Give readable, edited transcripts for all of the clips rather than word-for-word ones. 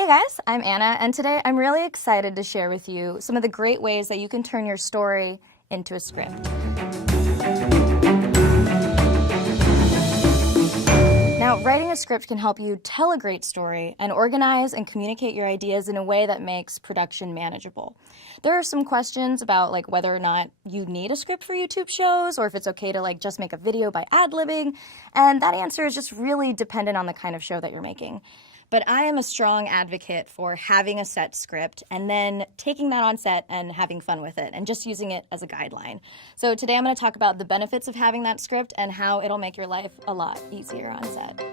Hey guys, I'm Anna, and today I'm really excited to share with you some of the great ways that you can turn your story into a script. Now, writing a script can help you tell a great story and organize and communicate your ideas in a way that makes production manageable. There are some questions about whether or not you need a script for YouTube shows or if it's okay to just make a video by ad-libbing, and that answer is just really dependent on the kind of show that you're making. But I am a strong advocate for having a set script and then taking that on set and having fun with it and just using it as a guideline. So today I'm going to talk about the benefits of having that script and how it'll make your life a lot easier on set.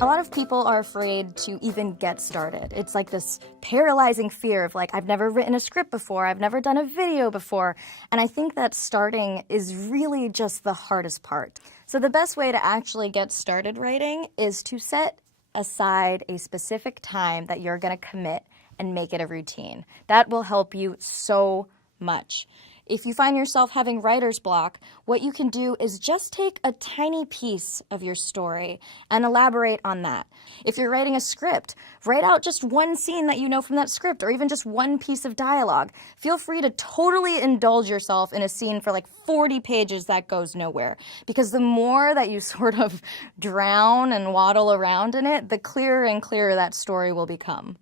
A lot of people are afraid to even get started. It's like this paralyzing fear of I've never written a script before, I've never done a video before, and I think that starting is really just the hardest part. So the best way to actually get started writing is to set aside a specific time that you're going to commit and make it a routine. That will help you so much. If you find yourself having writer's block, what you can do is just take a tiny piece of your story and elaborate on that. If you're writing a script, write out just one scene that you know from that script, or even just one piece of dialogue. Feel free to totally indulge yourself in a scene for 40 pages that goes nowhere, because the more that you sort of drown and waddle around in it, the clearer and clearer that story will become.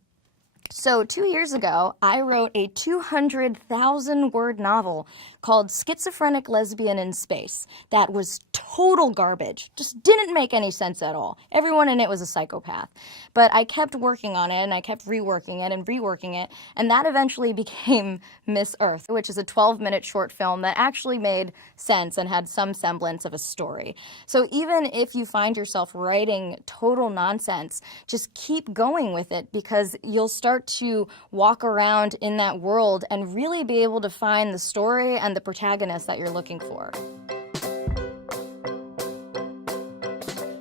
So 2 years ago, I wrote a 200,000-word novel called Schizophrenic Lesbian in Space that was total garbage. Just didn't make any sense at all. Everyone in it was a psychopath. But I kept working on it, and I kept reworking it and reworking it, and that eventually became Miss Earth, which is a 12-minute short film that actually made sense and had some semblance of a story. So even if you find yourself writing total nonsense, just keep going with it, because you'll start to walk around in that world and really be able to find the story and the protagonist that you're looking for.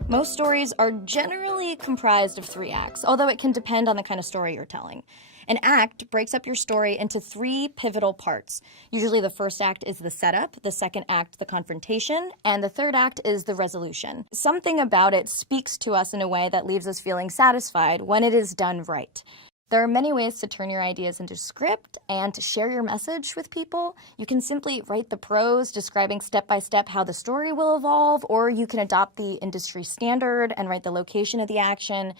Most stories are generally comprised of 3 acts, although it can depend on the kind of story you're telling. An act breaks up your story into 3 pivotal parts. Usually the first act is the setup, the second act the confrontation, and the third act is the resolution. Something about it speaks to us in a way that leaves us feeling satisfied when it is done right. There are many ways to turn your ideas into script and to share your message with people. You can simply write the prose describing step by step how the story will evolve, or you can adopt the industry standard and write the location of the action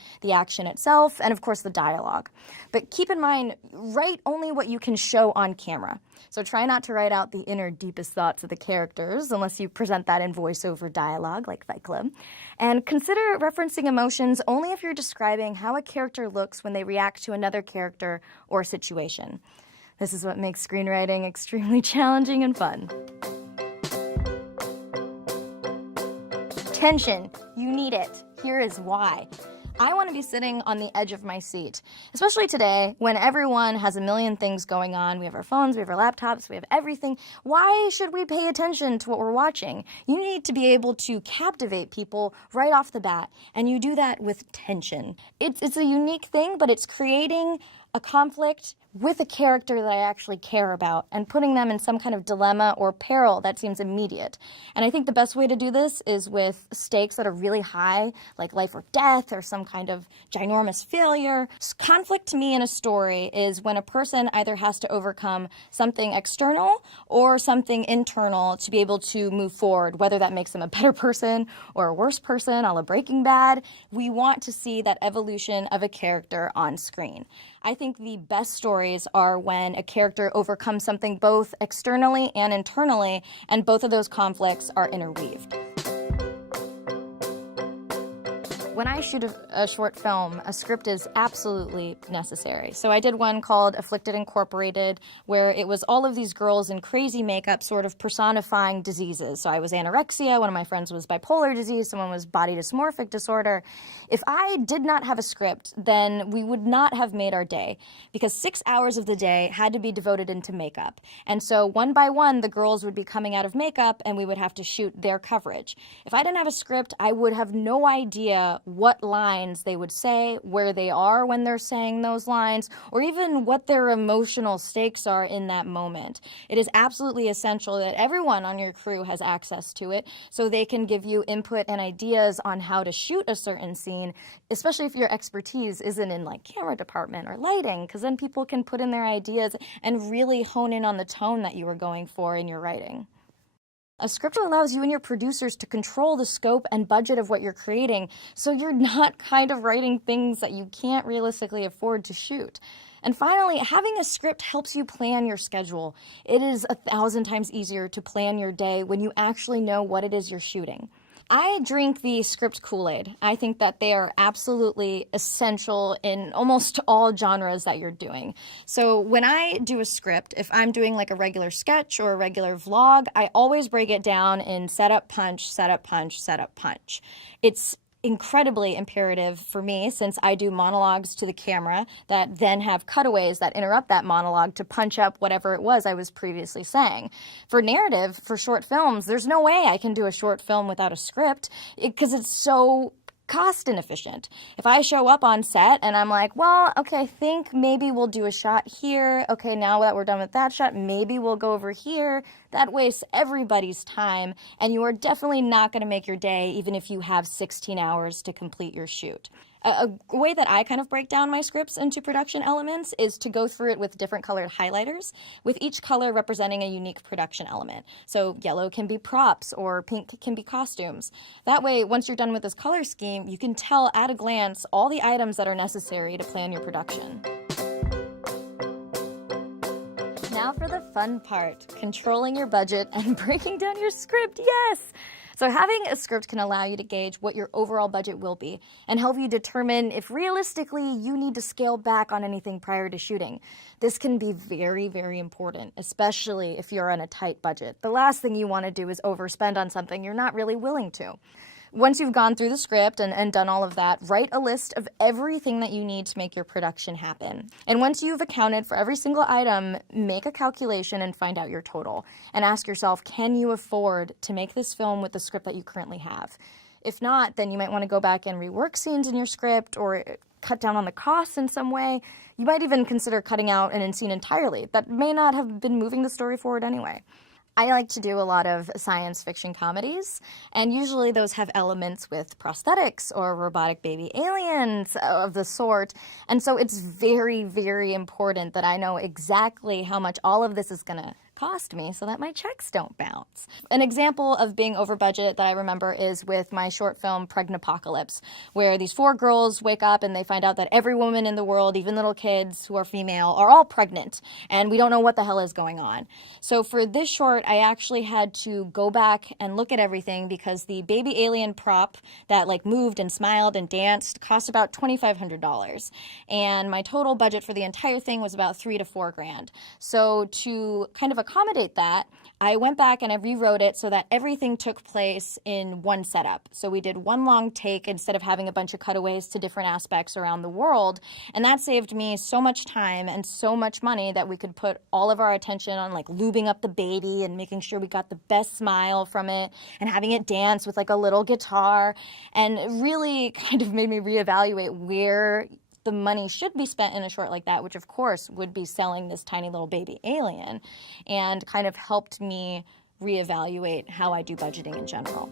itself, and of course the dialogue. But keep in mind, write only what you can show on camera. So try not to write out the inner deepest thoughts of the characters unless you present that in voiceover dialogue like Fight Club. And consider referencing emotions only if you're describing how a character looks when they react to another character or situation. This is what makes screenwriting extremely challenging and fun. Tension. You need it. Here is why. I want to be sitting on the edge of my seat, especially today when everyone has a million things going on. We have our phones, we have our laptops, we have everything. Why should we pay attention to what we're watching? You need to be able to captivate people right off the bat, and you do that with tension. It's a unique thing, but it's creating a conflict with a character that I actually care about and putting them in some kind of dilemma or peril that seems immediate. And I think the best way to do this is with stakes that are really high, like life or death or some kind of ginormous failure. Conflict to me in a story is when a person either has to overcome something external or something internal to be able to move forward, whether that makes them a better person or a worse person, a la Breaking Bad. We want to see that evolution of a character on screen. I think the best stories are when a character overcomes something both externally and internally, and both of those conflicts are interweaved. When I shoot a short film, a script is absolutely necessary. So I did one called Afflicted Incorporated, where it was all of these girls in crazy makeup sort of personifying diseases. So I was anorexia, one of my friends was bipolar disease, someone was body dysmorphic disorder. If I did not have a script, then we would not have made our day, because 6 hours of the day had to be devoted into makeup. And so one by one, the girls would be coming out of makeup and we would have to shoot their coverage. If I didn't have a script, I would have no idea what lines they would say, where they are when they're saying those lines, or even what their emotional stakes are in that moment. It is absolutely essential that everyone on your crew has access to it so they can give you input and ideas on how to shoot a certain scene, especially if your expertise isn't in like camera department or lighting, because then people can put in their ideas and really hone in on the tone that you were going for in your writing. A script allows you and your producers to control the scope and budget of what you're creating, so you're not kind of writing things that you can't realistically afford to shoot. And finally, having a script helps you plan your schedule. It is 1,000 times easier to plan your day when you actually know what it is you're shooting. I drink the script Kool-Aid. I think that they are absolutely essential in almost all genres that you're doing. So when I do a script, if I'm doing like a regular sketch or a regular vlog, I always break it down in setup, punch, setup, punch, setup, punch. It's incredibly imperative for me, since I do monologues to the camera that then have cutaways that interrupt that monologue to punch up whatever it was I was previously saying. For narrative, for short films, there's no way I can do a short film without a script because it's so cost inefficient. If I show up on set and I'm like, well, okay, I think maybe we'll do a shot here. Okay, now that we're done with that shot, maybe we'll go over here. That wastes everybody's time, and you are definitely not going to make your day even if you have 16 hours to complete your shoot. A way that I kind of break down my scripts into production elements is to go through it with different colored highlighters, with each color representing a unique production element. So yellow can be props or pink can be costumes. That way, once you're done with this color scheme, you can tell at a glance all the items that are necessary to plan your production. Now for the fun part, controlling your budget and breaking down your script, yes! So having a script can allow you to gauge what your overall budget will be and help you determine if realistically you need to scale back on anything prior to shooting. This can be very, very important, especially if you're on a tight budget. The last thing you want to do is overspend on something you're not really willing to. Once you've gone through the script and done all of that, write a list of everything that you need to make your production happen. And once you've accounted for every single item, make a calculation and find out your total. And ask yourself, can you afford to make this film with the script that you currently have? If not, then you might want to go back and rework scenes in your script or cut down on the costs in some way. You might even consider cutting out an scene entirely that may not have been moving the story forward anyway. I like to do a lot of science fiction comedies, and usually those have elements with prosthetics or robotic baby aliens of the sort, and so it's very, very important that I know exactly how much all of this is going to cost me so that my checks don't bounce. An example of being over budget that I remember is with my short film Pregnapocalypse, where these 4 girls wake up and they find out that every woman in the world, even little kids who are female, are all pregnant, and we don't know what the hell is going on. So for this short, I actually had to go back and look at everything because the baby alien prop that like moved and smiled and danced cost about $2,500, and my total budget for the entire thing was about $3,000 to $4,000. So to kind of accommodate that, I went back and I rewrote it so that everything took place in one setup. So we did one long take instead of having a bunch of cutaways to different aspects around the world, and that saved me so much time and so much money that we could put all of our attention on like lubing up the baby and making sure we got the best smile from it and having it dance with like a little guitar, and it really kind of made me reevaluate where the money should be spent in a short like that, which of course would be selling this tiny little baby alien, and kind of helped me reevaluate how I do budgeting in general.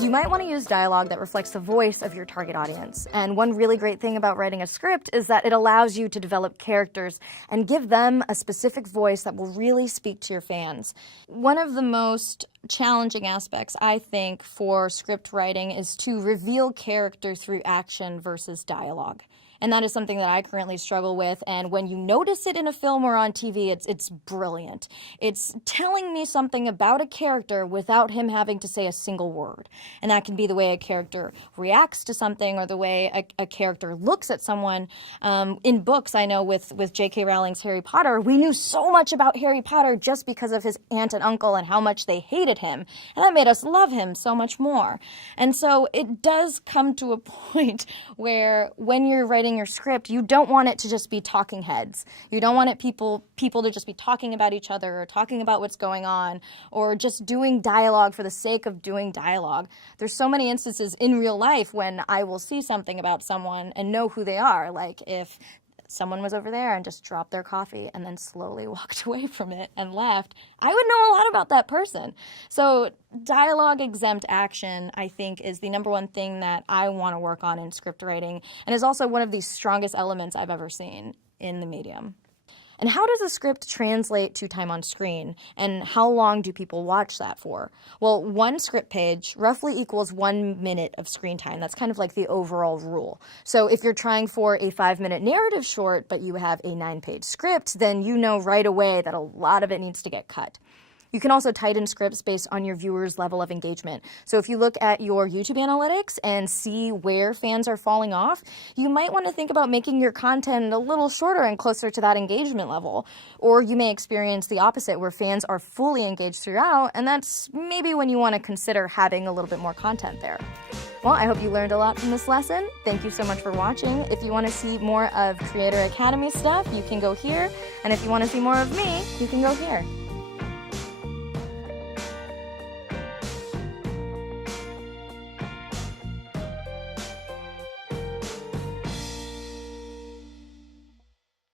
You might want to use dialogue that reflects the voice of your target audience. And one really great thing about writing a script is that it allows you to develop characters and give them a specific voice that will really speak to your fans. One of the most challenging aspects, I think, for script writing is to reveal character through action versus dialogue. And that is something that I currently struggle with, and when you notice it in a film or on TV, it's brilliant. It's telling me something about a character without him having to say a single word. And that can be the way a character reacts to something or the way a character looks at someone. In books, I know with J.K. Rowling's Harry Potter, we knew so much about Harry Potter just because of his aunt and uncle and how much they hated him. And that made us love him so much more. And so it does come to a point where when you're writing writing your script, you don't want it to just be talking heads. You don't want people to just be talking about each other or talking about what's going on or just doing dialogue for the sake of doing dialogue. There's so many instances in real life when I will see something about someone and know who they are. Like if someone was over there and just dropped their coffee and then slowly walked away from it and left, I would know a lot about that person. So dialogue exempt action, I think, is the number one thing that I want to work on in script writing, and is also one of the strongest elements I've ever seen in the medium. And how does a script translate to time on screen? And how long do people watch that for? Well, one script page roughly equals 1 minute of screen time. That's kind of like the overall rule. So if you're trying for a 5-minute narrative short, but you have a 9-page script, then you know right away that a lot of it needs to get cut. You can also tighten scripts based on your viewers' level of engagement. So if you look at your YouTube analytics and see where fans are falling off, you might want to think about making your content a little shorter and closer to that engagement level. Or you may experience the opposite, where fans are fully engaged throughout, and that's maybe when you want to consider having a little bit more content there. Well, I hope you learned a lot from this lesson. Thank you so much for watching. If you want to see more of Creator Academy stuff, you can go here. And if you want to see more of me, you can go here.